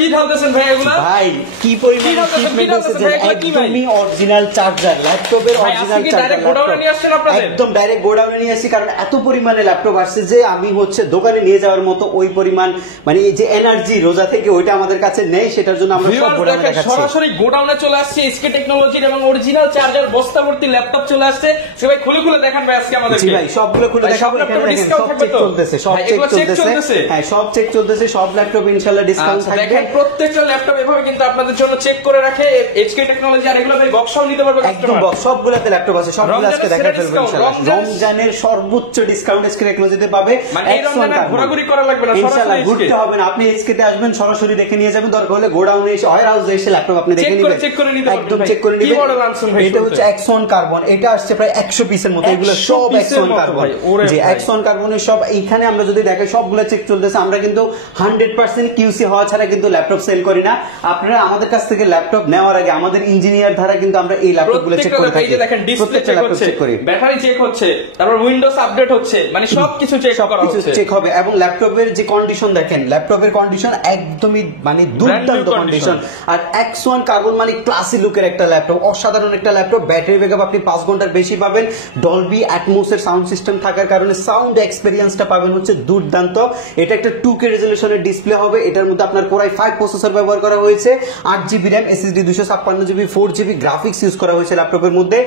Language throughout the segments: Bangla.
কি ঢালতেছেন ভাই এগুলা? ভাই কি পরিমাণ শিপমেন্ট হচ্ছে যে একদমই অরিজিনাল চার্জার, ল্যাপটপের অরিজিনাল চার্জার গোডাউনে নিয়ে আসছেন আপনাদের? একদম ডাইরেক্ট গোডাউনে নিয়ে আসছি, কারণ এত পরিমাণে ল্যাপটপ আসছে যে আমি হচ্ছে দোকানে নিয়ে যাওয়ার মতো ওই পরিমাণ মানে এই যে এনার্জি রোজা থেকে ওইটা আমাদের কাছে নেই, সেটার জন্য আমরা সব গোডাউনে দেখাচ্ছি। সরাসরি গোডাউনে চলে আসছে এসকে টেকনোলজির এবং অরিজিনাল চার্জার বস্তা ভর্তি ল্যাপটপ চলে আসছে। সবাই খুলে খুলে দেখান ভাই আজকে আমাদেরকে। জি ভাই সবগুলো খুলে দেখাবো, এখানে দেখেন সব চেক চলতেছে, সব চেক চলতেছে। হ্যাঁ সব চেক চলতেছে, সব ল্যাপটপ ইনশাআল্লাহ ডিসকাউন্ট থাকবে। দেখেন প্রত্যেকটা ল্যাপটপ এভাবে কিন্তু আপনাদের জন্য চেক করে রাখে এসকে টেকনোলজি, আর এগুলো ভাই বক্সও নিতে পারবে একদম বক্স, সবগুলোতে ল্যাপটপ আছে, সবগুলো আজকে দেখা ফেলবো ইনশাআল্লাহ। রমজানের সর্বোচ্চ ডিসকাউন্ট এসকে টেকনোলজিতে পাবে। মানে এই রমজানে ঘোরাঘুরি করা লাগবে না, ইনশাআল্লাহ ঘুরতে হবে না, আপনি এসকে তে আসবেন সরাসরি দেখে নিয়ে যাবেন, দরকার হলে গোডাউনে এসে ওয়্যার হাউসে এসে ল্যাপটপ আপনি দেখে নেবেন, চেক করে নিতে পারবেন, একদম চেক করে নেবেন। কি মডেল আনছেন ভাই? এটা হচ্ছে এক্সন কার্বন, এটা আসছে প্রায় 100 পিসের মতো, এগুলো সব এক্সন কার্বন। যে এক্সন কার্বনের সব এইখানে আমরা যদি দেখাই সবগুলো চেক চলতেছে। আমরা কিন্তু 100% কিউসি হওয়া ছাড়া কিন্তু ল্যাপটপ সেল করি না। আপনারা আমাদের কাছ থেকে ল্যাপটপ নেওয়ার আগে আমাদের ইঞ্জিনিয়ার দ্বারা কিন্তু আমরা এই ল্যাপটপগুলো চেক করে থাকি। দেখেন ডিসপ্লে চেক হচ্ছে, ব্যাটারি চেক হচ্ছে, তারপর উইন্ডোজ আপডেট হচ্ছে, মানে সবকিছু চেক করা হচ্ছে, চেক হবে। এবং ল্যাপটপের যে কন্ডিশন দেখেন, ল্যাপটপের কন্ডিশন একদমই মানে দুর্দান্ত কন্ডিশন। আর X1 কার্বন মানে ক্লাসি লুকের একটা ল্যাপটপ, অসাধারণ একটা ল্যাপটপ। ব্যাটারি ব্যাকআপ আপনি 5 ঘন্টার বেশি পাবেন। ডলবি অ্যাটমস এর সাউন্ড সিস্টেম থাকার কারণে সাউন্ড এক্সপেরিয়েন্সটা পাবেন হচ্ছে দুর্দান্ত। এটা একটা 2K রেজোলিউশনের ডিসপ্লে হবে। এটার মধ্যে আপনার Core i5 প্রসেসর ব্যবহার করা হয়েছে, 8GB RAM, SSD 256GB, 4GB graphics use করা হয়েছে ল্যাপটপের মধ্যে।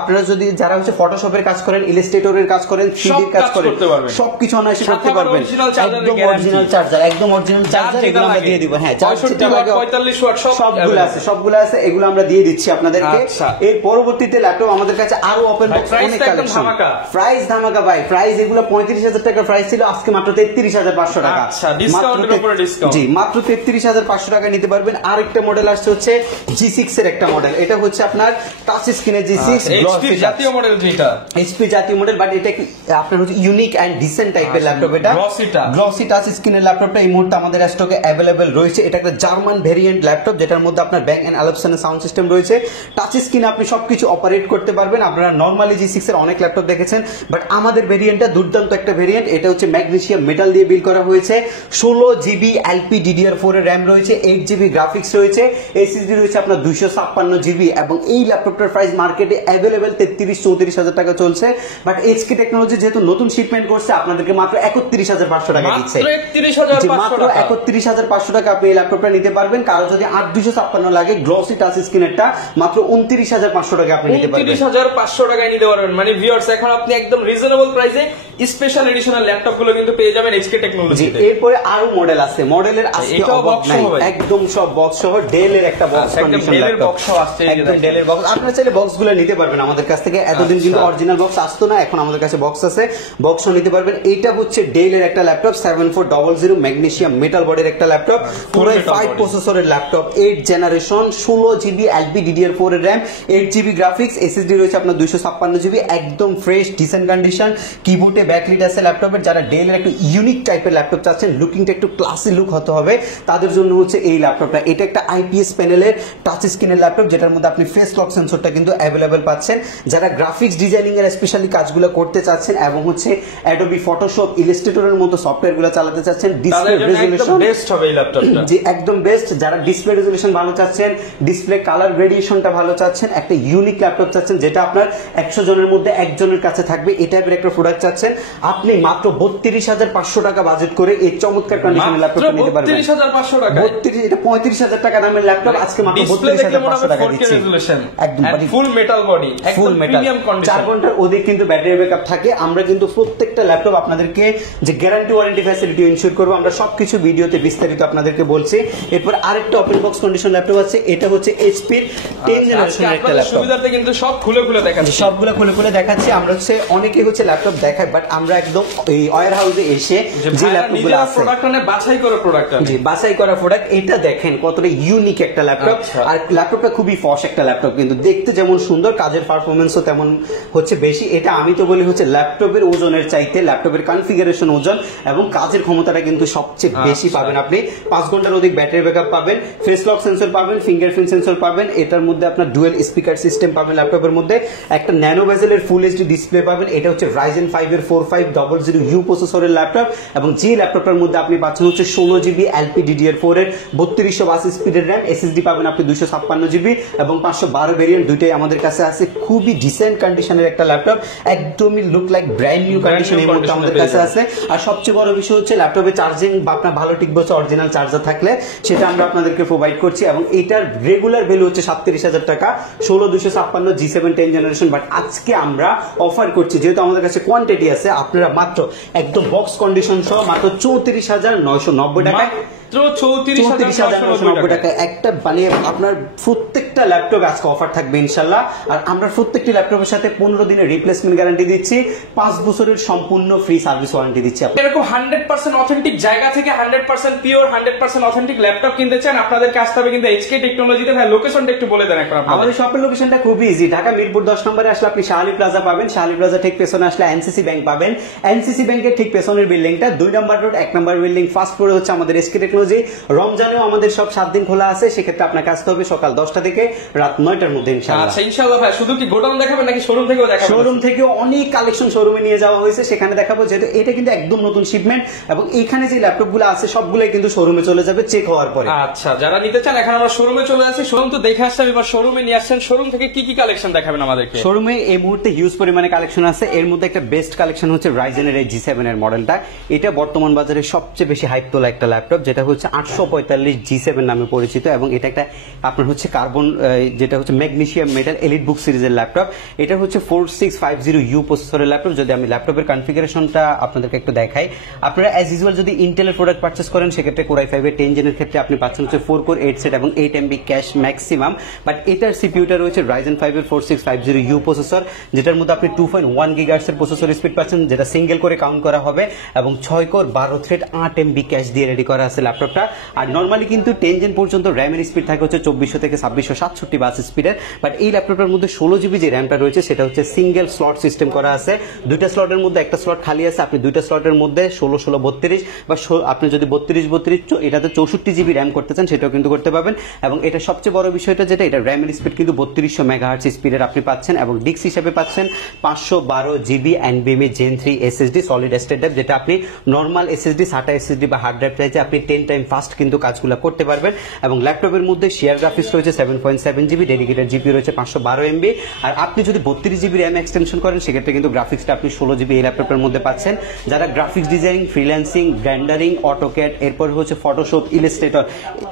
আপনারা যদি যারা হচ্ছে ফটোশপের কাজ করেন, ইলাস্ট্রেটরের কাজ করেন, 3D কাজ করেন, সবকিছু অনায়াসে করতে পারবেন। একদম অরিজিনাল চার্জার, একদম অরিজিনাল চার্জার, এগুলো আমরা দিয়ে দিব। হ্যাঁ 65 ওয়াট 45 ওয়াট সবগুলো আছে, এগুলো আমরা দিয়ে দিচ্ছি আপনাদেরকে। এর পরবর্তীতে ল্যাপটপ আমাদের কাছে আরো ওপেন বক্স অনেক কালেকশন। প্রাইস ধামাকা ভাই, প্রাইস এগুলো 35,000 টাকা প্রাইস ছিল, আজকে মাত্র 33,500 টাকা। আচ্ছা ডিসকাউন্টের উপরে ডিসকাউন্ট। জি মাত্র 33,500 টাকা নিতে পারবেন। আরেকটা মডেল আসছে হচ্ছে G6 এর একটা মডেল, এটা হচ্ছে আপনার টাচ স্ক্রিনের G6 এইচপি জাতীয় মডেল, যেটা এইচপি জাতীয় মডেল, বাট এটা আপনার হচ্ছে ইউনিক এন্ড ডিসেন্ট টাইপের ল্যাপটপ। এটা গ্লসি টাচ স্ক্রিনের ল্যাপটপটা এই মুহূর্তে আমাদের স্টকে অ্যাভেলেবল রয়েছে। এটা একটা জার্মান ভেরিয়েন্ট ল্যাপটপ, যেটার মধ্যে আপনার ব্যাং এন্ড অ্যালপসনের সাউন্ড সিস্টেম রয়েছে। টাচ স্ক্রিনে আপনি সবকিছু অপারেট করতে পারবেন। আপনারা নরমালি G6 এর অনেক ল্যাপটপ দেখেছেন, বাট আমাদের ভেরিয়েন্টটা দুর্দান্ত একটা ভেরিয়েন্ট। এটা হচ্ছে ম্যাগনেসিয়াম মেটাল দিয়ে বিল্ড করা হয়েছে। 16GB LPDDR4 এর RAM রয়েছে, 8GB গ্রাফিক্স রয়েছে, SSD রয়েছে আপনার 256GB। এবং এই ল্যাপটপটার প্রাইস মার্কেটে অ্যাভেলেবল 33-34,000 টাকা চলছে, বাট এইচকে টেকনোলজি যেহেতু নতুন শিপমেন্ট করছে আপনাদেরকে মাত্র 31,500 টাকা দিচ্ছে। মাত্র 31,500 টাকা আপনি এই ল্যাপটপটা নিতে পারবেন। কারো যদি 8,256 লাগে গ্লসি টাচ স্ক্রিনেরটা মাত্র 29,500 টাকা আপনি নিতে পারবেন। 29,500 টাকায় নিতে পারবেন। মানে ভিউয়ার্স এখন আপনি একদম রিজনেবল প্রাইসে স্পেশাল এডিশনাল ল্যাপটপ গুলো কিন্তু পেয়ে যাবেন এইচকে টেকনোলজিতে। এরপরে আরো মডেল আছে, মডেলের আজকে অভাব নাই, একদম সব বক্স সহ ডেল এর একটা বক্স কন্ডিশন ল্যাপটপ, একদম ডেল এর বক্স। আপনারা চাইলে বক্সগুলো নিতে পারবেন আমাদের কাছ থেকে। এতদিন কিন্তু অরিজিনাল বক্স আসতো না, এখন আমাদের কাছে বক্স আছে, বক্সও নিতে পারবেন। এটা হচ্ছে ডেল এর একটা ল্যাপটপ, 7400 ম্যাগনেসিয়াম মেটাল বডির একটা ল্যাপটপ, Core i5 প্রসেসরের ল্যাপটপ, 8 জেনারেশন, 16GB LPDDR4 এর RAM, 8GB গ্রাফিক্স, SSD রয়েছে আপনার 256GB, একদম ফ্রেশ ডিসেন্ট কন্ডিশন। কিবোর্ডে ব্যাকলিট আছে ল্যাপটপের। যারা ডেলের একটু ইউনিক টাইপের ল্যাপটপ চাচ্ছেন, লুকিংটা একটু ক্লাসি লুক হতে হবে, তাদের জন্য হচ্ছে এই ল্যাপটপটা। এটা একটা IPS প্যানেলের টাচ স্ক্রিনের ল্যাপটপ, যেটার মধ্যে আপনি ফেস লক সেন্সরটা কিন্তু অ্যাভেলেবল পাচ্ছেন। যারা গ্রাফিক্স ডিজাইনিং এর স্পেশালি কাজগুলো করতে চাচ্ছেন এবং হচ্ছে অ্যাডোবি ফটোশপ, ইলাস্ট্রেটরের মতো সফটওয়্যারগুলো চালাতে চাচ্ছেন, ডিসপ্লে রেজোলিউশন বেস্ট হবে এই ল্যাপটপটা। জি একদম বেস্ট। যারা ডিসপ্লে রেজোলিউশন ভালো চাচ্ছেন, ডিসপ্লে কালার রেডিয়েশনটা ভালো চাচ্ছেন, একটা ইউনিক ল্যাপটপ চাচ্ছেন যেটা আপনার 100 জনের মধ্যে একজনের কাছে থাকবে, এই টাইপের একটা প্রোডাক্ট চাচ্ছেন, আপনি মাত্র 32,500 টাকা বাজেট করে এই চমৎকার কন্ডিশনের ল্যাপটপটা নিতে পারবেন। 32,500 টাকা, 32 এটা 35,000 টাকা দামের ল্যাপটপ আজকে মাত্র 32,500 টাকা দিচ্ছি। একদম ফুল মেটাল বডি, একদম প্রিমিয়াম কন্ডিশন, 4 ঘন্টার অধিক কিন্তু ব্যাটারি ব্যাকআপ থাকে। আমরা কিন্তু প্রত্যেকটা ল্যাপটপ আপনাদেরকে যে গ্যারান্টি ওয়ারেন্টি ফ্যাসিলিটি ইনশিওর করব, আমরা সবকিছু ভিডিওতে বিস্তারিত আপনাদেরকে বলছি। এরপর আরেকটা ওপেন বক্স কন্ডিশন ল্যাপটপ আছে, এটা হচ্ছে HP 10 জেনারেশনের একটা ল্যাপটপ। সুবিধাতে কিন্তু সব খুলে খুলে দেখাচ্ছি, সবগুলো খুলে খুলে দেখাচ্ছি। আমরা হচ্ছে অনেকেই হচ্ছে ল্যাপটপ দেখায়, বাট আমরা একদম এই ওয়্যার হাউসে এসে যে ল্যাপটপগুলো আছে প্রোডাক্ট মানে বাছাই করা প্রোডাক্ট, জি বাছাই করা প্রোডাক্ট। এটা দেখেন কতটা ইউনিক একটা ল্যাপটপ। আর ল্যাপটপটা খুবই ফস একটা ল্যাপটপ, কিন্তু দেখতে যেমন সুন্দর, কাজের পারফরমেন্সও তেমন হচ্ছে বেশি। এটা আমি তো বলি হচ্ছে ল্যাপটপের ওজনের চাইতে ল্যাপটপের কনফিগারেশন ওজন এবং কাজের ক্ষমতাটা কিন্তু সবচেয়ে বেশি পাবেন আপনি। 5 ঘন্টার অধিক ব্যাটারি ব্যাকআপ পাবেন, ফেস লক সেন্সর পাবেন, ফিঙ্গারপ্রিন্ট সেন্সর পাবেন। এটার মধ্যে আপনার ডুয়েল স্পিকার সিস্টেম পাবেন ল্যাপটপের মধ্যে, একটা ন্যানো বেজেলের ফুল এইচডি ডিসপ্লে পাবেন। এটা হচ্ছে Ryzen 5 এর 4 4500U প্রসেসরের ল্যাপটপ, এবং যে ল্যাপটপটার মধ্যে আপনি পাচ্ছেন হচ্ছে 16GB LPDDR4 এর 3200 বাস স্পিডের র্যাম, SSD পাবেন আপনি 256GB এবং 512 ভেরিয়েন্ট, দুইটাই আমাদের কাছে আছে। খুবই ডিসেন্ট কন্ডিশনের একটা ল্যাপটপ, একদমই লুক লাইক ব্র্যান্ড নিউ কন্ডিশনের মধ্যে আমাদের কাছে আছে। আর সবচেয়ে বড় বিষয় হচ্ছে ল্যাপটপে চার্জিং আপনার ভালো টিকবে, অরিজিনাল চার্জার থাকলে সেটা আমরা আপনাদেরকে প্রোভাইড করছি, এবং এটার রেগুলার ভ্যালু হচ্ছে 37,000 টাকা, 16256 G7 10 জেনারেশন। বাট আজকে আমরা অফার করছি, যেহেতু আমাদের কাছে কোয়ান্টিটি আছে, আপনারা মাত্র একদম বক্স কন্ডিশন সহ মাত্র 34,990 টাকায়, 34,990 টাকা একটা বানিয়ে আপনার প্রত্যেকটা ল্যাপটপে আজকে অফার থাকবে ইনশাল্লাহ। আর আমরা প্রত্যেকটি ল্যাপটপের সাথে 15 দিনের রিপ্লেসমেন্ট গ্যারান্টি দিচ্ছি, 5 বছরের সম্পূর্ণ ফ্রি সার্ভিস ওয়ারেন্টি দিচ্ছি। এরকম 100% অথেন্টিক জায়গা থেকে 100% পিওর 100% অথেন্টিক ল্যাপটপ কিনতে চান, আপনাদেরকে আসতে হবে কিন্তু HK টেকনোলজিতে। ভাই লোকেশনটা একটু বলে দেন একবার। আমাদের শপের লোকেশনটা খুবই ইজি, ঢাকা মিরপুর 10 নম্বরে আসলে আপনি শাহালি প্লাজা পাবেন, শাহালি প্লাজা ঠিক পেছনে আসলে NCC ব্যাংক পাবেন, NCC ব্যাংকের ঠিক পেছনের বিল্ডিংটা 2 নম্বর রোড 1 নম্বর বিল্ডিং ফার্স্ট ফ্লোরে হচ্ছে আমাদের HK টেকনোলজি। রমজানেও আমাদের সব 7 দিন খোলা আছে, সেক্ষেত্রে আপনাকে আসতে হবে সকাল 10টা থেকে রাত 9টার মধ্যে ইনশাআল্লাহ। আচ্ছা ইনশাআল্লাহ ভাই, শুধু কি গোডাউন দেখাবেন নাকি শোরুম থেকেও দেখাবেন? শোরুম থেকেও অনেক কালেকশন শোরুমে নিয়ে যাওয়া হয়েছে, সেখানে দেখাবো, যেহেতু এটা কিন্তু একদম নতুন শিপমেন্ট, এবং এখানে যে ল্যাপটপগুলো আছে সবগুলাই কিন্তু শোরুমে চলে যাবে চেক হওয়ার পরে। আচ্ছা যারা নিতে চান, এখন আমরা শোরুমে চলে আসি, শোরুম তো দেখে আসলাম, এবার শোরুমে নিয়ে আসছেন, শোরুম থেকে কি কি কালেকশন দেখাবেন আমাদেরকে? শোরুমে এই মুহূর্তে হিউজ পরিমাণে কালেকশন আছে, এর মধ্যে একটা বেস্ট কালেকশন হচ্ছে রাইজেনের এই G7 এর মডেলটা। এটা বর্তমান বাজারে সবচেয়ে বেশি হাইপ তোলা একটা ল্যাপটপ, যেটা হচ্ছে 845 G7 নামে পরিচিত, এবং এটা একটা আপনার হচ্ছে কার্বন, যেটা হচ্ছে ম্যাগনেসিয়াম মেটাল এলিট বুক সিরিজের ল্যাপটপ। এটা হচ্ছে 4650U প্রসেসরের ল্যাপটপ। যদি আমি ল্যাপটপের কনফিগারেশনটা আপনাদেরকে একটু দেখাই, আপনারা অ্যাজ ইউজুয়াল যদি ইন্টেলের প্রোডাক্ট পারচেস করেন, সেক্ষেত্রে Core i5 এর 10 জেনের ক্ষেত্রে আপনি পাচ্ছেন হচ্ছে 4 কোর 8 সেট এবং 8 MB ক্যাশ ম্যাক্সিমাম। বাট এটার সিপিইউটা রয়েছে Ryzen 5 এর 4650U প্রসেসর, যেটার মধ্যে আপনি 2.1 GHz এর প্রসেসর স্পিড পাচ্ছেন, যেটা সিঙ্গেল করে কাউন্ট করা হবে, এবং 6 কোর 12 থ্রেড 8 MB ক্যাশ দিয়ে রেডি করা আছে ল্যাপটপটা। আর নরমালি কিন্তু 10 জেন পর্যন্ত র্যামের স্পিড থাকে হচ্ছে 2400 থেকে 2667 বাস স্পিডের। বাট এই ল্যাপটপটার মধ্যে 16GB যে র্যামটা রয়েছে সেটা হচ্ছে সিঙ্গেল স্লট সিস্টেম করা আছে, দুইটা স্লটের মধ্যে একটা স্লট খালি আছে, আপনি দুইটা স্লটের মধ্যে 16/16/32 বা আপনি যদি 32/32 এটাতে 64GB র্যাম করতে চান সেটাও কিন্তু করতে পারবেন। এবং এটা সবচেয়ে বড় বিষয়টা যেটা, এটা র্যামের স্পিড কিন্তু 3200 মেগাহার্টজ স্পিডের আপনি পাচ্ছেন, এবং ডিস্ক হিসেবে পাচ্ছেন 512GB NVMe Gen 3 SSD solid state drive, যেটা আপনি নর্মাল SSD, SATA SSD বা হার্ড ড্রাইভ চাইছে আপনি 10 টাইম ফাস্ট কিন্তু কাজগুলো করতে পারবেন। এবং ল্যাপটপের মধ্যে শেয়ার গ্রাফিক্স রয়েছে 7.7GB, ডেডিকেটেড জিপি রয়েছে 512 MB। আর আপনি যদি 32GB র্যাম এক্সটেনশন করেন, সেক্ষেত্রে কিন্তু গ্রাফিক্সটা আপনি 16GB এই ল্যাপটপের মধ্যে পাচ্ছেন। যারা গ্রাফিক্স ডিজাইনিং, ফ্রিল্যান্সিং, ব্র্যান্ডারিং, অটোক্যাড, এরপর হচ্ছে ফটোশপ, ইলাস্ট্রেটর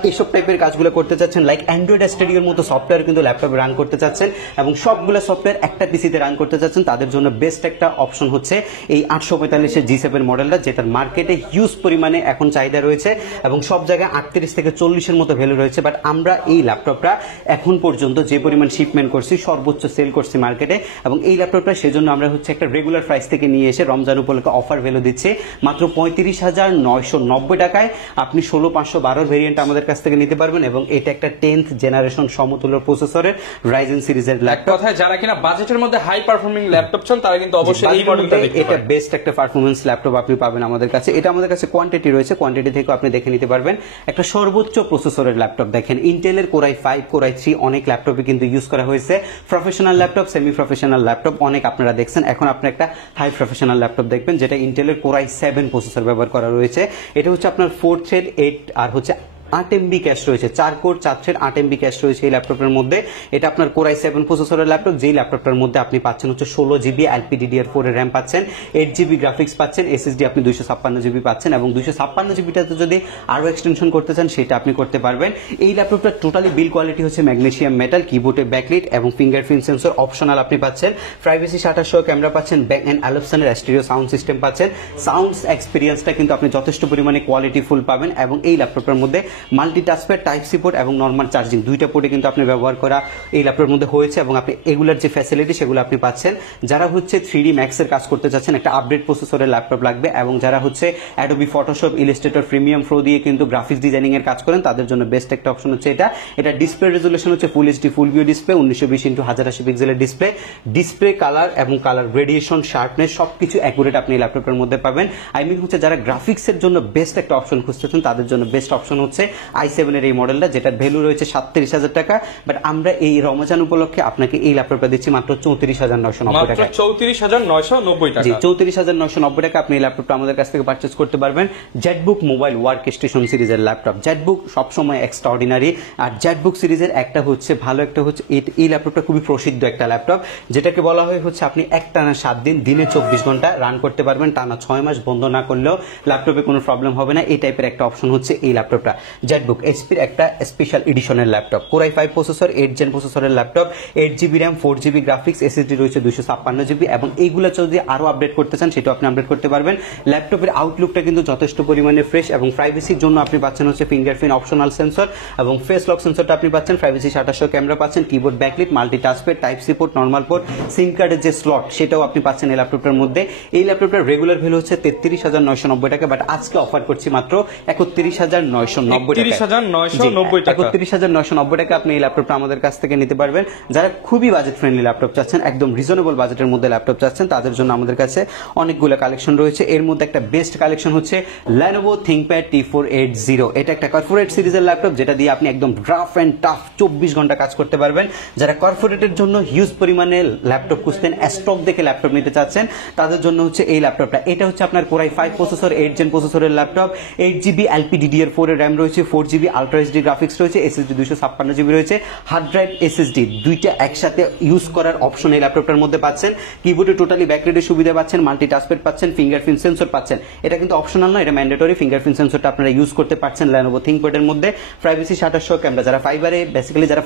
এইসব টাইপের কাজগুলো করতে চাচ্ছেন, লাইক অ্যান্ড্রয়েড স্টুডিওর মতো সফটওয়্যার কিন্তু ল্যাপটপে রান করতে চাচ্ছেন, এবং সবগুলো সফটওয়্যার একটা পিসিতে রান করতে চাচ্ছেন, তাদের জন্য বেস্ট একটা অপশন হচ্ছে এই 845 G7 মডেলটা, যেটার মার্কেটে হিউজ পরিমাণে এখন চাহিদা রয়েছে, এবং সব জায়গায় 38 থেকে 40-এর মতো ভ্যালু রয়েছে। বাট আমরা এই ল্যাপটপটা এখন পর্যন্ত যে পরিমাণ শিপমেন্ট করছি সর্বোচ্চ সেল করছি মার্কেটে, এবং এই ল্যাপটপটা সেজন্য আমরা হচ্ছে একটা রেগুলার প্রাইস থেকে নিয়ে এসে রমজান উপলক্ষে অফার ভ্যালু দিচ্ছে মাত্র 35,990 টাকায়। আপনি 16512 ভেরিয়েন্ট আমাদের কাছ থেকে নিতে পারবেন, এবং এটা একটা 10th জেনারেশন সমতুল্য প্রসেসরের রাইজেন সিরিজের ল্যাপটপ। কথায় যারা কিনা বাজেটের মধ্যে হাই পারফর্মিং ল্যাপটপ চান, তারা কিন্তু অবশ্যই এই মডেলটা দেখতে পারেন। এটা বেস্ট একটা পারফরম্যান্স ল্যাপটপ আপনি পাবেন আমাদের কাছে। এটা আমাদের কাছে কোয়ান্টিটি রয়েছে, কোয়ান্টিটি থেকে আপনি দেখে নিতে পারবেন। একটা সর্বোচ্চ প্রসেসরের ল্যাপটপ দেখেন, ইন্টেলের Core i5, Core i3 অনেক ল্যাপটপে কিন্তু ইউজ করা হয়েছে। Professional laptop, semi professional laptop অনেক আপনারা দেখছেন, এখন আপনি একটা হাই প্রফেশনাল ল্যাপটপ দেখবেন, যেটা ইন্টেলের Core i7 প্রসেসর ব্যবহার করা রয়েছে। এটা হচ্ছে আপনার 4 থ্রেড 8 আর হচ্ছে 8 MB ক্যাশ রয়েছে, 4 কোর 4 থ্রেড 8 MB ক্যাশ রয়েছে এই ল্যাপটপের মধ্যে। এটা আপনার Core i7 প্রসেসরের ল্যাপটপ, যেই ল্যাপটপটার মধ্যে আপনি পাচ্ছেন হচ্ছে 16GB LPDDR4 এর র্যাম পাচ্ছেন, 8GB গ্রাফিক্স পাচ্ছেন, SSD আপনি 256GB পাচ্ছেন, এবং 256GBটাতে যদি আরো এক্সটেনশন করতে চান সেটা আপনি করতে পারবেন। এই ল্যাপটপটার টোটালি বিল কোয়ালিটি হচ্ছে ম্যাগনেসিয়াম মেটাল, কিবোর্ডে ব্যাকলিট এবং ফিঙ্গারপ্রিন্ট সেন্সর অপশনাল আপনি পাচ্ছেন, প্রাইভেসি শাটার সহ ক্যামেরা পাচ্ছেন, ব্যাক এন্ড অ্যালপসনের স্টেরিও সাউন্ড সিস্টেম পাচ্ছেন। সাউন্ডস এক্সপিরিয়েন্সটা কিন্তু আপনি যথেষ্ট পরিমাণে কোয়ালিটিফুল পাবেন, এবং এই ল্যাপটপের মধ্যে মাল্টিটাস্ক টাইপ সি পোর্ট এবং নর্মাল চার্জিং দুইটা পোর্টে কিন্তু আপনি ব্যবহার করা এই ল্যাপটপের মধ্যে হয়েছে, এবং আপনি এগুলার যে ফ্যাসিলিটি সেগুলো আপনি পাচ্ছেন। যারা হচ্ছে 3D Max এর কাজ করতে চাচ্ছেন, একটা আপডেট প্রসেসরের ল্যাপটপ লাগবে, এবং যারা হচ্ছে Adobe Photoshop, Illustrator, Premiere Pro দিয়ে কিন্তু গ্রাফিক্স ডিজাইনিং এর কাজ করেন, তাদের জন্য বেস্ট একটা অপশন হচ্ছে এটা। এটা ডিসপ্লে রেজুলেশন হচ্ছে full HD full view display, 1920x1080 পিক্সেলের ডিসপ্লে। ডিসপ্লে কালার এবং কালার রেডিয়েশন, শার্পনেস সবকিছু অ্যাকুরেট আপনি এই ল্যাপটপের মধ্যে পাবেন। আই মিন হচ্ছে যারা গ্রাফিক্সের জন্য বেস্ট একটা অপশন খুঁজতেছেন, তাদের জন্য বেস্ট অপশন হচ্ছে i7 এর এই মডেলটা, যেটার ভ্যালু রয়েছে 37,000 টাকা। বাট আমরা এই রমজান উপলক্ষে আপনাকে এই ল্যাপটপটা দিচ্ছি মাত্র 34,990 টাকা। 34,990 টাকা। জি, 34,990 টাকা আপনি এই ল্যাপটপটা আমাদের কাছ থেকে পারচেজ করতে পারবেন। জেটবুক মোবাইল ওয়ার্ক স্টেশন সিরিজের ল্যাপটপ। জেটবুক সবসময় এক্সট্রাঅর্ডিনারি, আর জেটবুক সিরিজের একটা হচ্ছে ভালো, একটা হচ্ছে এই ল্যাপটপটা খুবই প্রসিদ্ধ একটা ল্যাপটপ, যেটাকে বলা হয় হচ্ছে আপনি একটানা 7 দিন, দিনে 24 ঘন্টা রান করতে পারবেন, টানা 6 মাস বন্ধ না করলেও ল্যাপটপে কোনো প্রবলেম হবে না। এই টাইপের একটা অপশন হচ্ছে এই ল্যাপটপটা। জেটবুক এইচপির একটা স্পেশাল এডিশনের laptop, core i5 processor, 8 gen প্রসেসরের laptop, 8GB RAM, 4GB graphics, SSD রয়েছে 256GB, এবং এইগুলো যদি আরো আপডেট করতে চান সেটাও আপনি আপডেট করতে পারবেন। ল্যাপটপের আউটলুকটা কিন্তু যথেষ্ট পরিমাণে ফ্রেশ, এবং প্রাইভেসির জন্য আপনি পাচ্ছেন হচ্ছে ফিঙ্গারপ্রিন্ট অপশনাল সেন্সর, এবং ফেস লক সেন্সরটা আপনি পাচ্ছেন, প্রাইভেসি 2800 ক্যামেরা পাচ্ছেন, keyboard backlit, multi touchpad, type C port, normal port, SIM কার্ডের যে স্লট সেটাও আপনি পাচ্ছেন এই ল্যাপটপটার মধ্যে। এই ল্যাপটপটার রেগুলার ভ্যালু হচ্ছে 33,990 টাকা, বাট আজকে অফার করছি মাত্র 31,990 টাকা। 31,990 টাকা আপনি এই ল্যাপটপটা আমাদের কাছ থেকে নিতে পারবেন। যারা খুবই বাজেট ফ্রেন্ডলি ল্যাপটপ চাচ্ছেন, একদম রিজনেবল বাজেটের মধ্যে ল্যাপটপ চাচ্ছেন, তাদের জন্য আমাদের কাছে অনেকগুলো কালেকশন রয়েছে। এর মধ্যে একটা বেস্ট কালেকশন হচ্ছে Lenovo ThinkPad T480। এটা একটা কর্পোরেট সিরিজের ল্যাপটপ, যেটা দিয়ে আপনি একদম রাফ এন্ড টাফ 24 ঘন্টা কাজ করতে পারবেন। যারা কর্পোরেটের জন্য হিউজ পরিমাণে ল্যাপটপ খুঁজতেন, স্টক দেখে ল্যাপটপ নিতে চাচ্ছেন, তাদের জন্য হচ্ছে এই ল্যাপটপটা। এটা হচ্ছে আপনার কোর i5 প্রসেসর, 8 জেন প্রসেসরের ল্যাপটপ, 8GB LPDDR4 এর র্যাম রয়েছে, 4GB আলট্রা এইচডি গ্রাফিক্স রয়েছে, SSD 256GB রয়েছে, হার্ড ড্রাইভ SSD দুইটা একসাথে ইউজ করার অপশন এই ল্যাপটপটার মধ্যে পাচ্ছেন। কিবোর্ডে টোটালি ব্যাকলাইটের সুবিধা পাচ্ছেন, মাল্টি টাচপ্যাড পাচ্ছেন, ফিঙ্গারপ্রিন্ট সেন্সর পাচ্ছেন। এটা কিন্তু অপশনাল নয়, এটা ম্যান্ডেটরি। ফিঙ্গারপ্রিন্ট সেন্সরটা আপনারা ইউজ করতে পারছেন Lenovo ThinkPad এর মধ্যে। প্রাইভেসি 2800 ক্যামেরা, যারা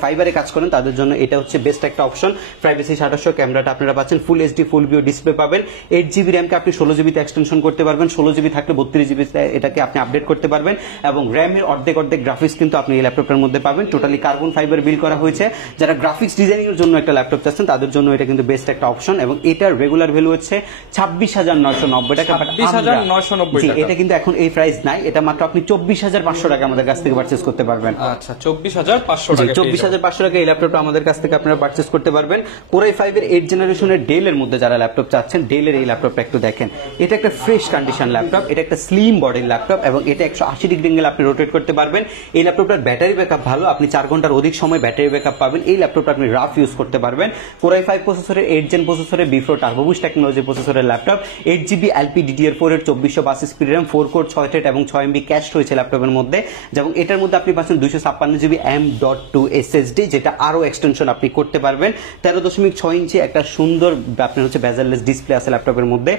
ফাইবারে কাজ করেন তাদের জন্য এটা হচ্ছে বেস্ট একটা অপশন। প্রাইভেসি 2800 ক্যামেরাটা আপনারা পাচ্ছেন, full HD full view display পাবেন। 8GB র্যামকে আপনি 16GB তে এক্সটেনশন করতে পারবেন, 16GB থাকলে 32GB এটাকে আপনি আপডেট করতে পারবেন, এবং র্যামের অর্ধেক গ্রাফিক্স কিন্তু আপনি এই ল্যাপটপটার মধ্যে পাবেন। টোটালি কার্বন ফাইবার বিল করা হয়েছে। যারা গ্রাফিক্স ডিজাইনিং এর জন্য একটা ল্যাপটপ চাচ্ছেন তাদের জন্য এটা কিন্তু বেস্ট একটা অপশন, এবং এটার রেগুলার ভ্যালু হচ্ছে 26,990 টাকা। 26,990 টাকা। এটা কিন্তু এখন এই প্রাইস নাই, এটা মাত্র আপনি 24,500 টাকা আমাদের কাছ থেকে পারচেজ করতে পারবেন। আচ্ছা, 24,500 টাকা। 24,500 টাকা এই ল্যাপটপটা আমাদের কাছ থেকে আপনারা পারচেজ করতে পারবেন। কোর i5 এর 8 জেনারেশনের ডেলের মধ্যে যারা ল্যাপটপ চাচ্ছেন, ডেলের এই ল্যাপটপটা একটু দেখেন। এটা একটা ফ্রেশ কন্ডিশন ল্যাপটপ, এটা একটা স্লিম বডির ল্যাপটপ, এবং এটা 180 ডিগ্রি অ্যাঙ্গেল আপনি রোটেট করতে পারবেন। এই ল্যাপটপটার ব্যাটারি ব্যাকআপ ভালো, আপনি 4 ঘন্টার অধিক সময় ব্যাটারি ব্যাকআপ পাবেন। এই ল্যাপটপটা আপনি রাফ ইউজ করতে পারবেন। কোর i5 প্রসেসরের, 8 জেন প্রসেসরের, B4 টার্বো বুস্ট টেকনোলজি প্রসেসরের ল্যাপটপ, 8GB LPDDR4 এর 2422 স্পিড র্যাম, 4 কোর 6 থ্রেড এবং 6MB ক্যাশ রয়েছে ল্যাপটপের মধ্যে, এবং এটার মধ্যে আপনি পাচ্ছেন 256GB M.2 SSD, যেটা আরো এক্সটেনশন আপনি করতে পারবেন। 13.6 ইঞ্চি একটা সুন্দর আপনার হচ্ছে বেজারলেস ডিসপ্লে আছে ল্যাপটপের মধ্যে।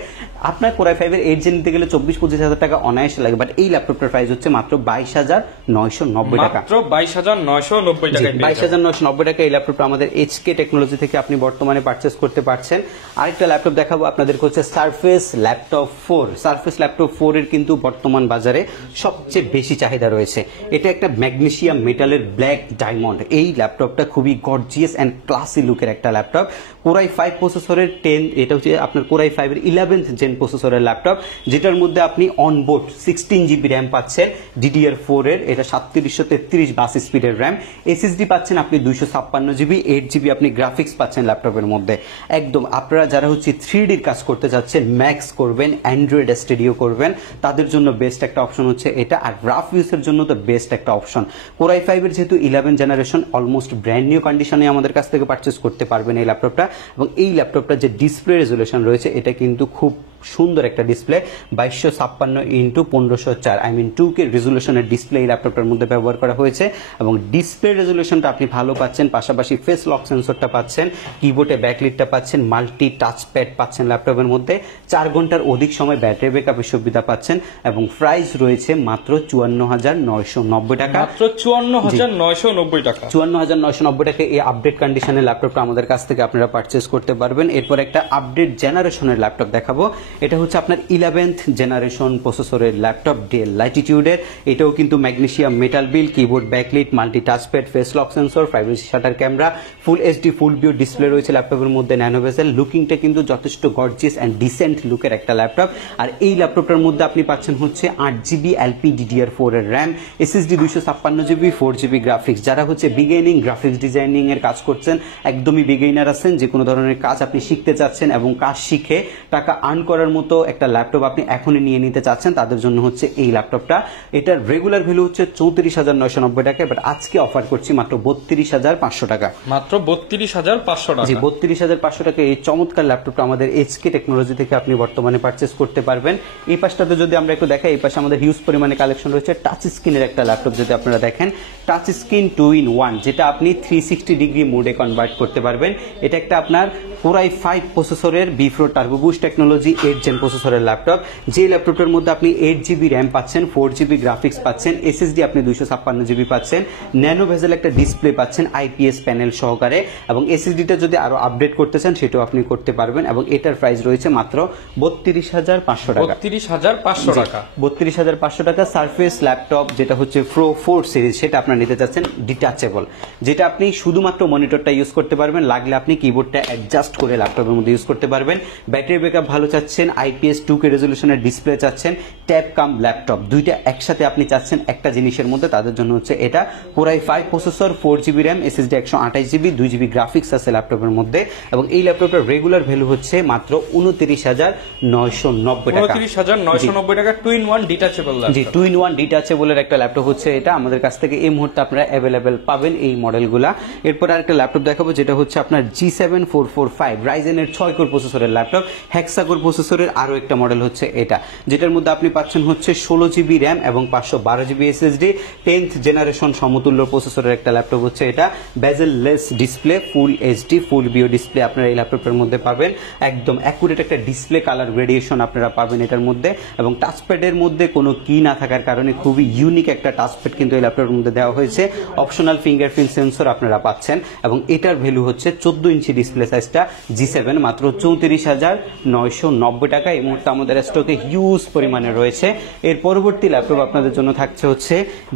আপনার কোর i5 এর 8 জেন নিতে গেলে 24-25 টাকা অনায়াসে লাগে, বাট এই ল্যাপটপটার প্রাইস হচ্ছে মাত্র 22,990 টাকা। মাত্র 22,990 টাকা। 22,990 টাকা এই ল্যাপটপটা আমাদের HK টেকনোলজি থেকে আপনি বর্তমানে পারচেজ করতে পারছেন। আরেকটা ল্যাপটপ দেখাবো আপনাদেরকে, হচ্ছে সারফেস ল্যাপটপ 4। সারফেস ল্যাপটপ 4 এর কিন্তু বর্তমান বাজারে সবচেয়ে বেশি চাহিদা রয়েছে। এটা একটা ম্যাগনেসিয়াম মেটালের ব্ল্যাক ডায়মন্ড। এই ল্যাপটপটা খুবই গর্জিয়াস এন্ড ক্লাসি লুকের একটা ল্যাপটপ। কোর i5 প্রসেসরের 10, এটা হচ্ছে আপনার কোর i5 এর 11th জেন প্রসেসরের ল্যাপটপ, যেটার মধ্যে আপনি অনবোর্ড 16GB র্যাম পাচ্ছেন DDR4 এর, এটা 3733 স্পিডের র্যাম, SSD পাচ্ছেন আপনি 256GB, 8GB আপনি গ্রাফিক্স পাচ্ছেন ল্যাপটপের মধ্যে। একদম আপনারা যারা হচ্ছে 3D কাজ করতে চাচ্ছেন, ম্যাক্স করবেন, অ্যান্ড্রয়েড স্টুডিও করবেন, তাদের জন্য বেস্ট একটা অপশন হচ্ছে এটা। আর রাফ ইউজের জন্য তো বেস্ট একটা অপশন। কোর i5 এর যেহেতু 11 জেনারেশন, অলমোস্ট ব্র্যান্ড নিউ কন্ডিশনে আমাদের কাছ থেকে পারচেজ করতে পারবেন এই ল্যাপটপটা। এবং এই ল্যাপটপটা যে ডিসপ্লে রেজুলেশন রয়েছে, এটা কিন্তু খুব সুন্দর একটা ডিসপ্লে, 2256x1504 2K রেজুলেশনের ডিসপ্লে এই ল্যাপটপটার মধ্যে ব্যবহার করা হয়েছে, এবং ডিসপ্লে রেজুলেশনটা আপনি ভালো পাচ্ছেন, পাশাপাশি ফেস লক সেন্সরটা পাচ্ছেন, কিবোর্ডে ব্যাকলিটটা পাচ্ছেন, মাল্টি টাচপ্যাড পাচ্ছেন ল্যাপটপের মধ্যে, 4 ঘন্টার অধিক সময় ব্যাটারি ব্যাকআপের সুবিধা পাচ্ছেন, এবং প্রাইস রয়েছে মাত্র 54,990 টাকা। মাত্র 54,990 টাকা। 54,990 টাকা এই আপডেট কন্ডিশনের ল্যাপটপটা আমাদের কাছ থেকে আপনারা পারচেজ করতে পারবেন। এরপর একটা আপডেট জেনারেশনের ল্যাপটপ দেখাবো। এটা হচ্ছে আপনার 11th জেনারেশন প্রসেসরের ল্যাপটপ, ডেল ল্যাটিটিউডের। এটাও কিন্তু ম্যাগনেসিয়াম মেটাল বিল, keyboard backlit, multi touchpad, face lock sensor, privacy shutter camera, full HD full view display রয়েছে ল্যাপটপের মধ্যে, ন্যানো বেজেল। লুকিংটা কিন্তু যথেষ্ট গর্জিয়াস এন্ড ডিসেন্ট লুকের একটা ল্যাপটপ। আর এই ল্যাপটপটার মধ্যে আপনি পাচ্ছেন হচ্ছে 8GB LPDDR4 এর RAM, SSD 256GB, 4GB graphics. যারা হচ্ছে বিগিনিং গ্রাফিক্স ডিজাইনিং এর কাজ করছেন, একদমই বিগিনার আছেন, যে কোনো ধরনের কাজ আপনি শিখতে চাচ্ছেন এবং কাজ শিখে টাকা আর্ন করার করার মতো একটা ল্যাপটপ আপনি এখনই নিয়ে নিতে চাচ্ছেন, তাদের জন্য হচ্ছে এই ল্যাপটপটা। এটার রেগুলার ভ্যালু হচ্ছে 34,990 টাকা, বাট আজকে অফার করছি মাত্র 32,500 টাকা। মাত্র 32,500 টাকা। জি, 32,500 টাকা এই চমৎকার ল্যাপটপটা আমাদের এইচকে টেকনোলজি থেকে আপনি বর্তমানে পারচেস করতে পারবেন। এই পাশটাতে যদি আমরা একটু দেখাই, এই পাশে আমাদের হিউজ পরিমাণে কালেকশন রয়েছে। টাচ স্ক্রিনের একটা ল্যাপটপ যদি আপনারা দেখেন, টাচ স্ক্রিন 2-in-1, যেটা আপনি 360 ডিগ্রি মোডে কনভার্ট করতে পারবেন। এটা একটা আপনার Core i5 প্রসেসরের B4 turbo boost technology 8 gen প্রসেসরের ল্যাপটপ। যে ল্যাপটপটার মধ্যে আপনি 8GB র্যাম পাচ্ছেন, 4GB গ্রাফিক্স পাচ্ছেন, SSD আপনি 256GB পাচ্ছেন, ন্যানো ভেজেল একটা ডিসপ্লে পাচ্ছেন IPS প্যানেল সহকারে, এবং SSDটা যদি আরো আপডেট করতে চান সেটাও আপনি করতে পারবেন। এবং এটার প্রাইস রয়েছে মাত্র 32,500 টাকা। 32,500 টাকা। 32,500 টাকা। সারফেস ল্যাপটপ যেটা হচ্ছে Pro 4 সিরিজ, সেটা আপনারা নিতে চাচ্ছেন ডিটাচেবল, যেটা আপনি শুধুমাত্র মনিটরটা ইউজ করতে পারবেন, লাগলে আপনি কিবোর্ডটা অ্যাডজাস্ট করে ল্যাপটপের মধ্যে ইউজ করতে পারবেন। ব্যাটারি ব্যাকআপ ভালো চাচ্ছেন, IPS 2K রেজলিউশনের ডিসপ্লে চাচ্ছেন, ট্যাব কাম ল্যাপটপ দুইটা একসাথে আপনি চাচ্ছেন একটা জিনিসের মধ্যে, তাদের জন্য হচ্ছে এটা। Core i5 processor, 4GB RAM, SSD 128GB, 2GB graphics আছে ল্যাপটপের মধ্যে। এবং এই ল্যাপটপের রেগুলার ভ্যালু হচ্ছে মাত্র 29,990 টাকা। 29,990 টাকা 2-in-1 ডিটাচেবল ল্যাপটপ। জি, 2-in-1 ডিটাচেবলের একটা ল্যাপটপ হচ্ছে এটা। আমাদের কাছ থেকে এই মুহূর্তে আপনারা অ্যাভেলেবেল পাবেন এই মডেলগুলা। এরপর আরেকটা ল্যাপটপ দেখাবো, যেটা হচ্ছে আপনার G7445 রাইজেনের 6 কোর প্রসেসরের ল্যাপটপ, হেক্সাকোর প্রসেসরের আরো একটা মডেল হচ্ছে এটা, যেটার মধ্যে আপনি পাচ্ছেন হচ্ছে 16GB র্যাম এবং 512GB SSD, 10th জেনারেশন সমতুল্য প্রসেসরের একটা ল্যাপটপ হচ্ছে এটা। বেজেল লেস ডিসপ্লে, ফুল HD ফুল ভিও ডিসপ্লে আপনারা এই ল্যাপটপের মধ্যে পাবেন। একদম অ্যাকুরেট একটা ডিসপ্লে কালার গ্রেডিয়েশন আপনারা পাবেন এটার মধ্যে। এবং টাচপ্যাডের মধ্যে কোনো কি না থাকার কারণে খুবই ইউনিক একটা টাচপ্যাড কিন্তু এই ল্যাপটপের মধ্যে দেওয়া হয়েছে। অপশনাল ফিঙ্গারপ্রিন্ট সেন্সর আপনারা পাচ্ছেন, এবং এটার ভ্যালু হচ্ছে 14 ইঞ্চি ডিসপ্লে সাইজটা, G7, মাত্র 34,990 টাকা। এই মুহূর্তে আমাদের স্টকে হিউজ পরিমাণে রয়েছে। এর পরবর্তী ল্যাপটপ আপনাদের জন্য থাকছে হচ্ছে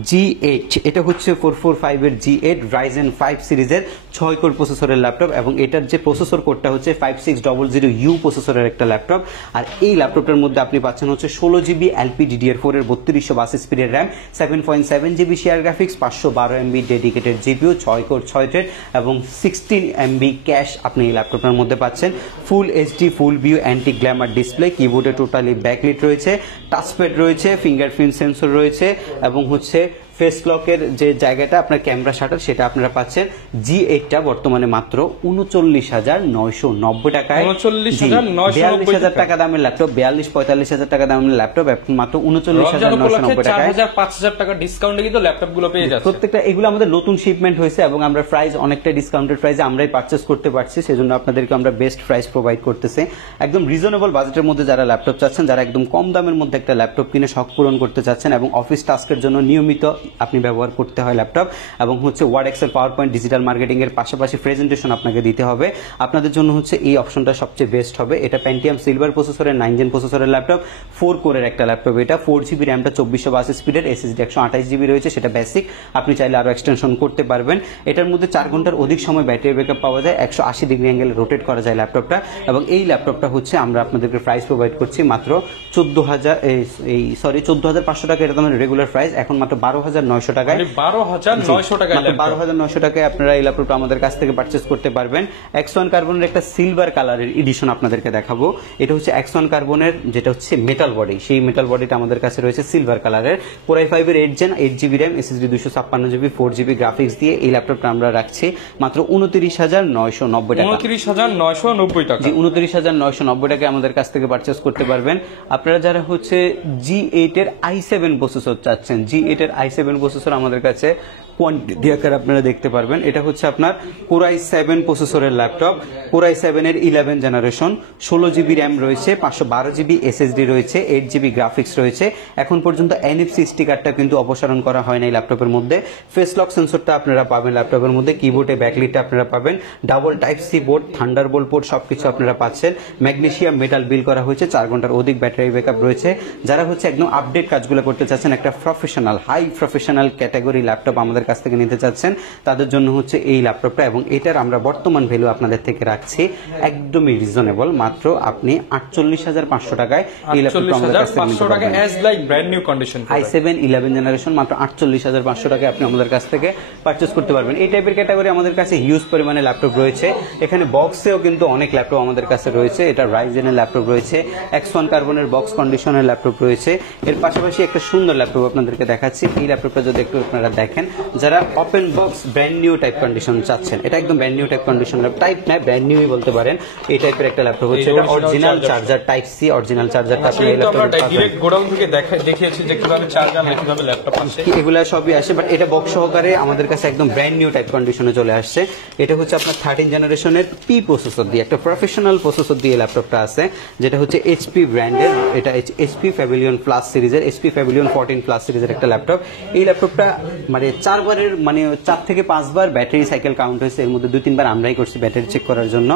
G8। এটা হচ্ছে 445 এর G8 Ryzen 5 সিরিজের 6 কোর প্রসেসরের ল্যাপটপ, এবং এটার যে প্রসেসর কোডটা হচ্ছে 5600U প্রসেসরের একটা ল্যাপটপ। আর এই ল্যাপটপটার মধ্যে আপনি পাচ্ছেন হচ্ছে 16GB LPDDR4 এর 3282 স্পিডের RAM, 7.7GB share graphics, 512MB dedicated GPU, 6 core 6 thread এবং 16MB ক্যাশ আপনি এই ল্যাপটপের মধ্যে পাচ্ছেন। Full HD full view anti glamour display, কিবোর্ডে টোটালি ব্যাকলিট রয়েছে, টাচপ্যাড রয়েছে, ফিঙ্গারপ্রিন্ট সেন্সর রয়েছে, এবং হচ্ছে ফেস লকের যে জায়গাটা আপনার ক্যামেরা শাটার সেটা আপনারা পাচ্ছেন। G8টা বর্তমানে মাত্র 39,990 টাকায়। 42,000 টাকা দামের ল্যাপটপ, 42-45,000 টাকা দামের ল্যাপটপ এখন মাত্র 39,990 টাকায়। 4,000-5,000 টাকা ডিসকাউন্টে কিন্তু ল্যাপটপ গুলো পেয়ে যাচ্ছে। প্রত্যেকটা এগুলো আমাদের নতুন শিপমেন্ট হয়েছে, এবং আমরা প্রাইস অনেকটা ডিসকাউন্টেড প্রাইসে আমরাই পারচেস করতে পারছি, সেজন্য আপনাদেরকে আমরা বেস্ট প্রাইস প্রোভাইড করতেছি। একদম রিজনেবল বাজেটের মধ্যে যারা ল্যাপটপ চাচ্ছেন, যারা একদম কম দামের মধ্যে একটা ল্যাপটপ কিনে শখ পূরণ করতে চাচ্ছেন, এবং অফিস টাস্কের জন্য নিয়মিত আপনি ব্যবহার করতে হয় ল্যাপটপ, এবং হচ্ছে Word, Excel, PowerPoint, digital marketing এর পাশাপাশি প্রেজেন্টেশন আপনাকে দিতে হবে, আপনাদের জন্য হচ্ছে এই অপশনটা সবচেয়ে বেস্ট হবে। এটা Pentium সিলভার প্রসেসরের 9 জেন প্রসেসরের ল্যাপটপ, 4 কোরের একটা ল্যাপটপ। এটা 4GB র্যামটা 2482 স্পিডের, SSD 128GB রয়েছে, সেটা বেসিক, আপনি চাইলে আরো এক্সটেনশন করতে পারবেন। এটার মধ্যে 4 ঘন্টার অধিক সময় ব্যাটারি ব্যাকআপ পাওয়া যায়, 180 ডিগ্রি অ্যাঙ্গেলে রোটেট করা যায় ল্যাপটপটা। এবং এই ল্যাপটপটা হচ্ছে আমরা আপনাদেরকে প্রাইস প্রোভাইড করছি মাত্র 14,500 টাকা। এটা আমাদের রেগুলার প্রাইস, এখন মাত্র 12,900 টাকায়। 12,900 টাকায় 12,900 টাকায় আপনারা এই ল্যাপটপটা আমাদের কাছ থেকে পারচেস করতে পারবেন। X1 কার্বনের একটা সিলভার কালারের এডিশন আপনাদেরকে দেখাবো। এটা হচ্ছে X1 কার্বনের যেটা হচ্ছে মেটাল বডি, সেই মেটাল বডিটা আমাদের কাছে রয়েছে সিলভার কালারের। Core i5 এর 8 gen 8GB RAM, SSD 256GB, 4GB graphics দিয়ে এই ল্যাপটপটা আমরা রাখছি মাত্র 29,990 টাকা। 29,990 টাকা। জি, 29,990 টাকায় আমাদের কাছ থেকে পারচেস করতে পারবেন। আপনারা যারা হচ্ছে G8 এর i7 প্রসেসর চাচ্ছেন, G8 এর i7 প্রসেসর আমাদের কাছে কোয়ান্টিটি আকারে আপনারা দেখতে পারবেন। এটা হচ্ছে আপনার Core i7 প্রসেসরের ল্যাপটপ, Core i7 এর 11 জেনারেশন, 16GB র্যাম রয়েছে, 512GB SSD রয়েছে, 8GB গ্রাফিক্স রয়েছে। এখন পর্যন্ত NFC স্টিকারটা কিন্তু অপসারণ করা হয় না এই ল্যাপটপের মধ্যে। ফেস লক সেন্সরটা আপনারা পাবেন ল্যাপটপের মধ্যে, কিবোর্ডে ব্যাকলিটটা আপনারা পাবেন, double type C board, Thunderbolt port সবকিছু আপনারা পাচ্ছেন। ম্যাগনেসিয়াম মেটাল বিল করা হয়েছে, 4 ঘন্টার অধিক ব্যাটারি ব্যাকআপ রয়েছে। যারা হচ্ছে একদম আপডেট কাজগুলো করতে চাচ্ছেন, একটা professional high professional category laptop আমাদের কাছ থেকে নিতে চাচ্ছেন তাদের জন্য হচ্ছে এই ল্যাপটপটা, এবং এটার আমরা বর্তমান ভ্যালু আপনাদের থেকে রাখছি একদমই রিজনেবল, মাত্র আপনি 48,500 টাকায় এই ল্যাপটপটা আমাদের কাছ থেকে নিতে পারবেন। as like brand new condition i7 11 generation মাত্র 48,500 টাকায় আপনি আমাদের কাছ থেকে পারচেজ করতে পারবেন। এই টাইপের ক্যাটাগরি আমাদের কাছে হিউজ পরিমাণে ল্যাপটপ রয়েছে। এখানে বক্সেও কিন্তু অনেক ল্যাপটপ আমাদের কাছে রয়েছে। এটা রাইজেনের ল্যাপটপ রয়েছে, X1 কার্বনের বক্স কন্ডিশনের ল্যাপটপ রয়েছে। এর পাশাপাশি একটা সুন্দর ল্যাপটপ আপনাদেরকে দেখাচ্ছি। এই ল্যাপটপটা যদি একটু আপনারা দেখেন, যারা open box brand new type condition চাচ্ছেন, এটা একদম brand new type condition type না, ব্র্যান্ড নিউই বলতে পারেন। এই টাইপের একটা ল্যাপটপ হচ্ছে, এটা original charger type C original চার্জারটা আপনি এই ল্যাপটপে ডাইরেক্ট গোডাউন থেকে দেখিয়েছি যে কিভাবে চার্জার কিভাবে ল্যাপটপ আসে, এগুলা সবই আসে, বাট এটা বক্স সহকারে আমাদের কাছে একদম ব্র্যান্ড নিউ টাইপ কন্ডিশনে চলে আসছে। এটা হচ্ছে আপনার 13 জেনারেশনের পি প্রসেসর দিয়ে, একটা প্রফেশনাল প্রসেসর দিয়ে ল্যাপটপটা আছে, যেটা হচ্ছে এইচপি ব্র্যান্ডের। এটা এইচপি প্যাভিলিয়ন প্লাস সিরিজের, এইচপি প্যাভিলিয়ন 14 প্লাস সিরিজের একটা ল্যাপটপ। এই ল্যাপটপটা মানে 4 থেকে 5 বার ব্যাটারি সাইকেল কাউন্ট হয়েছে, এর মধ্যে 2-3 বার আমরাই করছি ব্যাটারি চেক করার জন্য।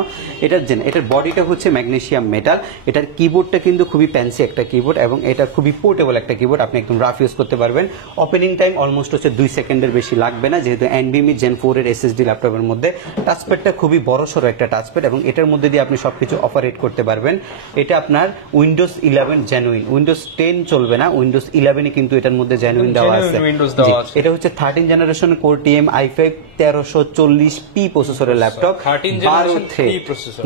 এটার বডিটা হচ্ছে ম্যাগনেসিয়াম মেটাল। এটার কিবোর্ডটা কিন্তু খুবই ফ্যান্সি একটা কিবোর্ড, এবং এটা খুবই পোর্টেবল একটা কিবোর্ড, আপনি একদম রাফ ইউজ করতে পারবেন। ওপেনিং টাইম অলমোস্ট হচ্ছে 2 সেকেন্ডের বেশি লাগবে না, যেহেতু NVMe Gen 4 এর SSD ল্যাপটপের মধ্যে। টাচপ্যাডটা খুবই বড়সড় একটা টাচপ্যাড, এবং এটার মধ্যে দিয়ে আপনি সবকিছু অপারেট করতে পারবেন। এটা আপনার উইন্ডোজ 11 জেনুইন, উইন্ডোজ 10 চলবে না, উইন্ডোজ 11 কিন্তু এটার মধ্যে জেনুইন দেওয়া আছে। এটা হচ্ছে 13 generation core TM i5 1340p প্রসেসরের ল্যাপটপ, 12 থ্রেড,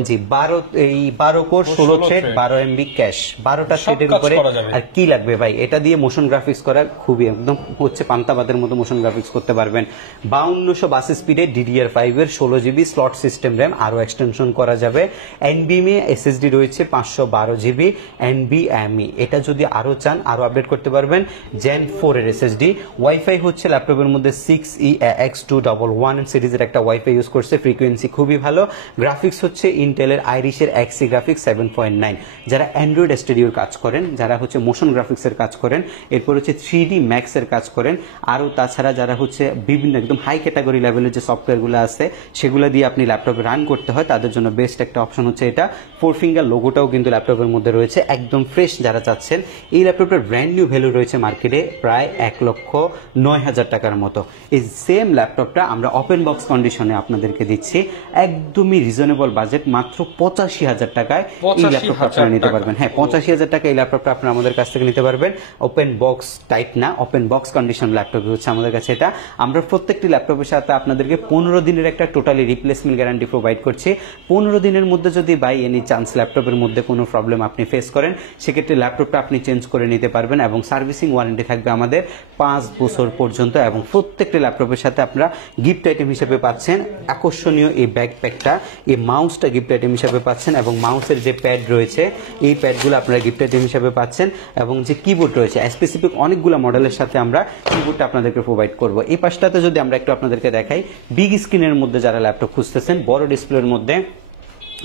জি 12 কোর 16 থ্রেড 12 MB ক্যাশ, 12টা থ্রেডের উপরে আর কি লাগবে ভাই। এটা দিয়ে মোশন গ্রাফিক্স করা খুবই একদম হচ্ছে পান্তাবাদের মতো মোশন গ্রাফিক্স করতে পারবেন। 5200 স্পিডে DDR5 এর 16GB স্লট সিস্টেম র্যাম, আরো এক্সটেনশন করা যাবে। NVMe SSD রয়েছে 512GB NVMe, এটা যদি আরো চান আরো আপডেট করতে পারবেন। Gen 4 এর SSD, ওয়াইফাই হচ্ছে ল্যাপটপের মধ্যে 6EX211 সিরিজের একটা ওয়াইফাই ইউজ করছে, ফ্রিকোয়েন্সি খুবই ভালো। গ্রাফিক্স হচ্ছে ইন্টেলের আইরিশের Xe গ্রাফিক্স 7.9। যারা অ্যান্ড্রয়েড স্টুডিওর কাজ করেন, যারা হচ্ছে মোশন গ্রাফিক্সের কাজ করেন, এরপর হচ্ছে 3D Max এর কাজ করেন, আরও তাছাড়া যারা হচ্ছে বিভিন্ন একদম হাই ক্যাটাগরি লেভেলের যে সফটওয়্যারগুলো আছে সেগুলো দিয়ে আপনি ল্যাপটপে রান করতে হয়, তাদের জন্য বেস্ট একটা অপশন হচ্ছে এটা। 4 ফিঙ্গার লোগোটাও কিন্তু ল্যাপটপের মধ্যে রয়েছে, একদম ফ্রেশ যারা চাচ্ছেন। এই ল্যাপটপটার ব্র্যান্ড নিউ ভ্যালু রয়েছে মার্কেটে প্রায় 1,09,000 টাকার মতো। এই সেম ল্যাপটপটা আমরা ওপেন বক্স কন্ডিশনে আপনাদেরকে দিচ্ছি একদমই রিজনেবল বাজেট, মাত্র 85,000 টাকায় এই ল্যাপটপটা আপনারা নিতে পারবেন। হ্যাঁ, 85,000 টাকা এই ল্যাপটপটা আপনারা আমাদের কাছ থেকে নিতে পারবেন। ওপেন বক্স টাইপ না, ওপেন বক্স কন্ডিশন ল্যাপটপ হচ্ছে আমাদের কাছে এটা। আমরা প্রত্যেকটি ল্যাপটপের সাথে আপনাদেরকে 15 দিনের একটা টোটালি রিপ্লেসমেন্ট গ্যারান্টি প্রোভাইড করছি। 15 দিনের মধ্যে যদি বাই এনি চান্স ল্যাপটপের মধ্যে কোনো প্রবলেম আপনি ফেস করেন, সেক্ষেত্রে ল্যাপটপটা আপনি চেঞ্জ করে নিতে পারবেন, এবং সার্ভিসিং ওয়ারেন্টি থাকবে আমাদের 5 বছর পর্যন্ত। এবং প্রত্যেকটি ল্যাপটপের সাথে আপনারা গিফট আইটেম হিসেবে পাচ্ছেন আকর্ষণীয় এই ব্যাকপ্যাকটা, এই মাউসটা গিফট আইটেম হিসেবে পাচ্ছেন, এবং মাউসের যে প্যাড রয়েছে এই প্যাডগুলো আপনারা গিফট আইটেম হিসেবে পাচ্ছেন, এবং যে কিবোর্ড রয়েছে স্পেসিফিক অনেকগুলো মডেলের সাথে আমরা কিবোর্ডটা আপনাদেরকে প্রোভাইড করব। এই পাশটাতে যদি আমরা একটু আপনাদেরকে দেখাই, বিগ স্ক্রিনের মধ্যে যারা ল্যাপটপ খুঁজতেছেন, বড় ডিসপ্লের মধ্যে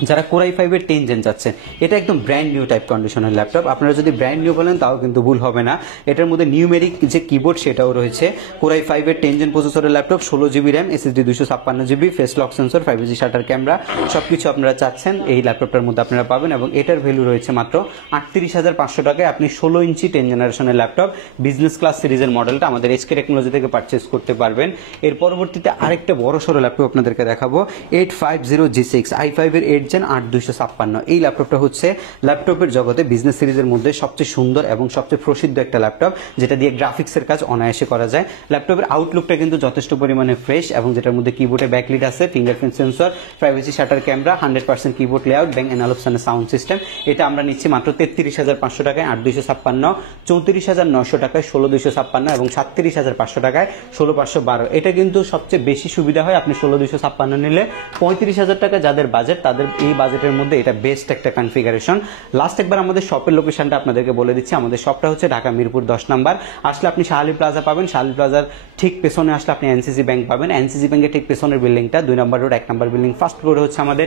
যারা Core i5 এর 10 জেন যাচ্ছেন, এটা একদম ব্র্যান্ড নিউ টাইপ কন্ডিশনের ল্যাপটপ। আপনারা যদি ব্র্যান্ড নিউ বলেন তাও কিন্তু ভুল হবে না, এটার মধ্যে নিউমেরিক যে কিবোর্ড সেটাও রয়েছে। Core i5 এর 10 জেন প্রসেসরের laptop, 16GB RAM, SSD 256GB, face lock sensor, 5G shutter camera, সবকিছু আপনারা চাচ্ছেন এই ল্যাপটপটার মধ্যে আপনারা পাবেন, এবং এটার ভ্যালু রয়েছে মাত্র 38,500 টাকায়। আপনি 16 ইঞ্চি 10 জেনারেশনের ল্যাপটপ বিজনেস ক্লাস সিরিজের মডেলটা আমাদের HK টেকনোলজি থেকে পারচেজ করতে পারবেন। এর পরবর্তীতে আরেকটা বড় সড়ো ল্যাপটপ আপনাদেরকে দেখাবো, 850G6 i5 এর 8 জেন 8256। এই ল্যাপটপটা হচ্ছে ল্যাপটপের জগতে বিজনেস সিরিজের মধ্যে সবচেয়ে সুন্দর এবং সবচেয়ে প্রসিদ্ধ একটা ল্যাপটপ, যেটা দিয়ে গ্রাফিক্সের কাজ অনায়াসে করা যায়। ল্যাপটপের আউটলুকটা কিন্তু যথেষ্ট পরিমাণে ফ্রেশ, এবং যেটার মধ্যে কিবোর্ডে ব্যাকলিট আছে, fingerprint sensor, 5G shutter camera, 100% keyboard layout, Bang অ্যানালপসনের সাউন্ড সিস্টেম। এটা আমরা নিচ্ছি মাত্র 33,500 টাকায় 8256, 34,900 টাকায় 16,256, এবং 37,500 টাকায় 16,512। এটা কিন্তু সবচেয়ে বেশি সুবিধা হয় আপনি 16,256 নিলে। 35,000 টাকা যাদের বাজেট, তাদের এই বাজেটের মধ্যে এটা বেস্ট একটা কনফিগারেশন। লাস্ট একবার আমাদের শপের লোকেশনটা আপনাদেরকে বলে দিচ্ছি। আমাদের শপটা হচ্ছে ঢাকা মিরপুর 10 নাম্বার। আসলে আপনি শাহালি প্লাজা পাবেন, শাহালি প্লাজার ঠিক পেছনে আসলে আপনি এনসিসি ব্যাংক পাবেন, এনসিসি ব্যাংকের ঠিক পেছনের বিল্ডিংটা 2 নম্বর রোড 1 নম্বর বিল্ডিং, ফার্স্ট ফ্লোরে হচ্ছে আমাদের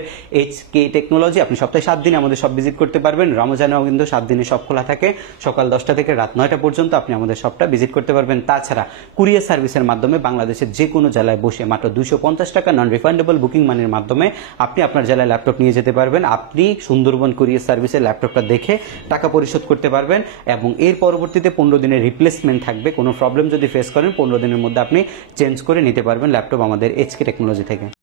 HK টেকনোলজি। আপনি সপ্তাহে 7 দিন আমাদের সব ভিজিট করতে পারবেন। রমজানেও কিন্তু 7 দিনে সব খোলা থাকে, সকাল 10টা থেকে রাত 9টা পর্যন্ত আপনি আমাদের শপটা ভিজিট করতে পারবেন। তাছাড়া কুরিয়ার সার্ভিসের মাধ্যমে বাংলাদেশের যে কোনো জেলায় বসে মাত্র 250 টাকা নন রিফান্ডেবল বুকিং মানির মাধ্যমে আপনি আপনার জেলায় ল্যাপটপ ল্যাপটপ নিয়ে যেতে পারবেন। আপনি সুন্দরবন কুরিয়ার সার্ভিসে ল্যাপটপটা দেখে টাকা পরিশোধ করতে পারবেন এবং এর পরবর্তীতে 15 দিনের রিপ্লেসমেন্ট থাকবে। কোনো প্রবলেম যদি ফেস করেন 15 দিনের মধ্যে আপনি চেঞ্জ করে নিতে পারবেন ল্যাপটপ আমাদের এইচকে টেকনোলজি থেকে।